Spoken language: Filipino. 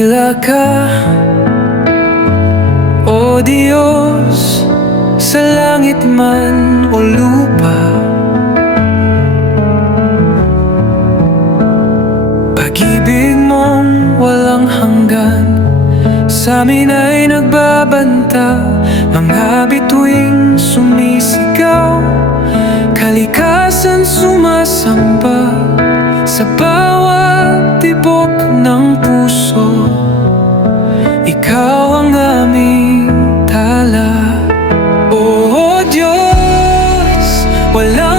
Dakila ka O Diyos Sa langit man o lupa Pag-ibig mong walang hanggan Sa amin ay nagbabanta Mga bituing sumisigaw Kalikasan sumasamba Sa bawat Diyos,